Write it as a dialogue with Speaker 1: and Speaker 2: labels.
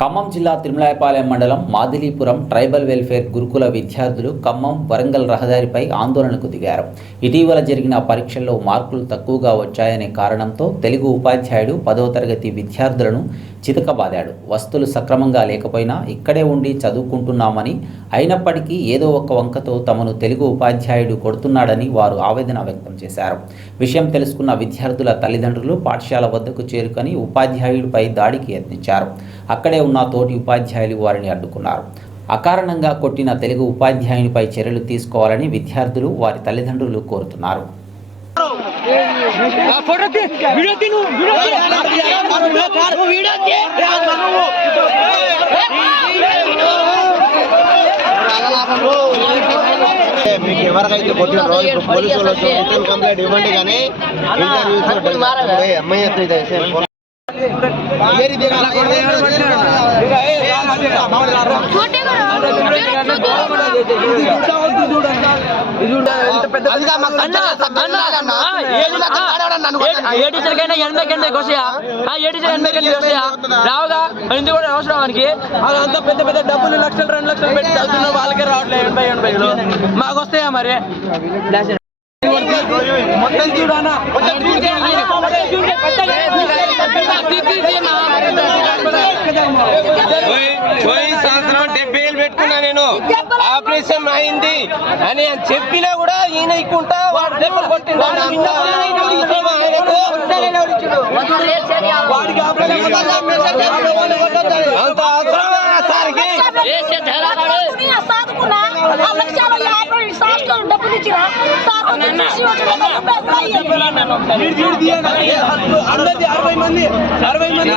Speaker 1: ఖమ్మం జిల్లా తిరుమలాయపాలెం మండలం మాదిలీపురం tribal welfare గురుకుల విద్యార్థులు ఖమ్మం వరంగల్ రహదారిపై ఆందోళనకు దిగారు. ఇటీవల జరిగిన పరీక్షల్లో మార్కులు తక్కువగా వచ్చాయనే కారణంతో తెలుగు ఉపాధ్యాయుడు పదవ తరగతి విద్యార్థులను చితకబాదాడు. వస్తువులు సక్రమంగా లేకపోయినా ఇక్కడే ఉండి చదువుకుంటున్నామని అయినప్పటికీ ఏదో ఒక వంకతో తమను తెలుగు ఉపాధ్యాయుడు కొడుతున్నాడని వారు ఆవేదన వ్యక్తం చేశారు. విషయం తెలుసుకున్న విద్యార్థుల తల్లిదండ్రులు పాఠశాల వద్దకు చేరుకొని ఉపాధ్యాయుడిపై దాడికి యత్నించారు. అక్కడే ఉన్న తోటి ఉపాధ్యాయులు వారిని అడ్డుకున్నారు. అకారణంగా కొట్టిన తెలుగు ఉపాధ్యాయునిపై చర్యలు తీసుకోవాలని విద్యార్థులు వారి తల్లిదండ్రులు కోరుతున్నారు.
Speaker 2: మీకు ఎవరికైతే కొట్టినారో ఇప్పుడు పోలీసు వాళ్ళు కంప్లైంట్ ఇవ్వండి కానీ ఇంటర్వ్యూ చూడండి అమ్మాయి ఎత్తుతే
Speaker 3: ఏ టీచర్ కైనా ఎనభై ఏ టీచర్ ఎనభై రావుగా కూడా అవసరం వానికి? అంత పెద్ద పెద్ద డబ్బులు లక్షలు రెండు లక్షలు పెట్టి చదువుతున్న వాళ్ళకే రావట్లేదు ఎనభై ఎనభైలు మాకు వస్తాయా మరి? మొత్తం చూడనా
Speaker 4: పోయి సంవత్సరం డెబ్బై పెట్టుకున్నా నేను. ఆపరేషన్ అయింది. అని చెప్పినా కూడా ఈయన ఇక్కుంటా వాడు దెబ్బలు కొట్టిండు. అంత సార్కి?
Speaker 3: అరవై మంది అరవై మంది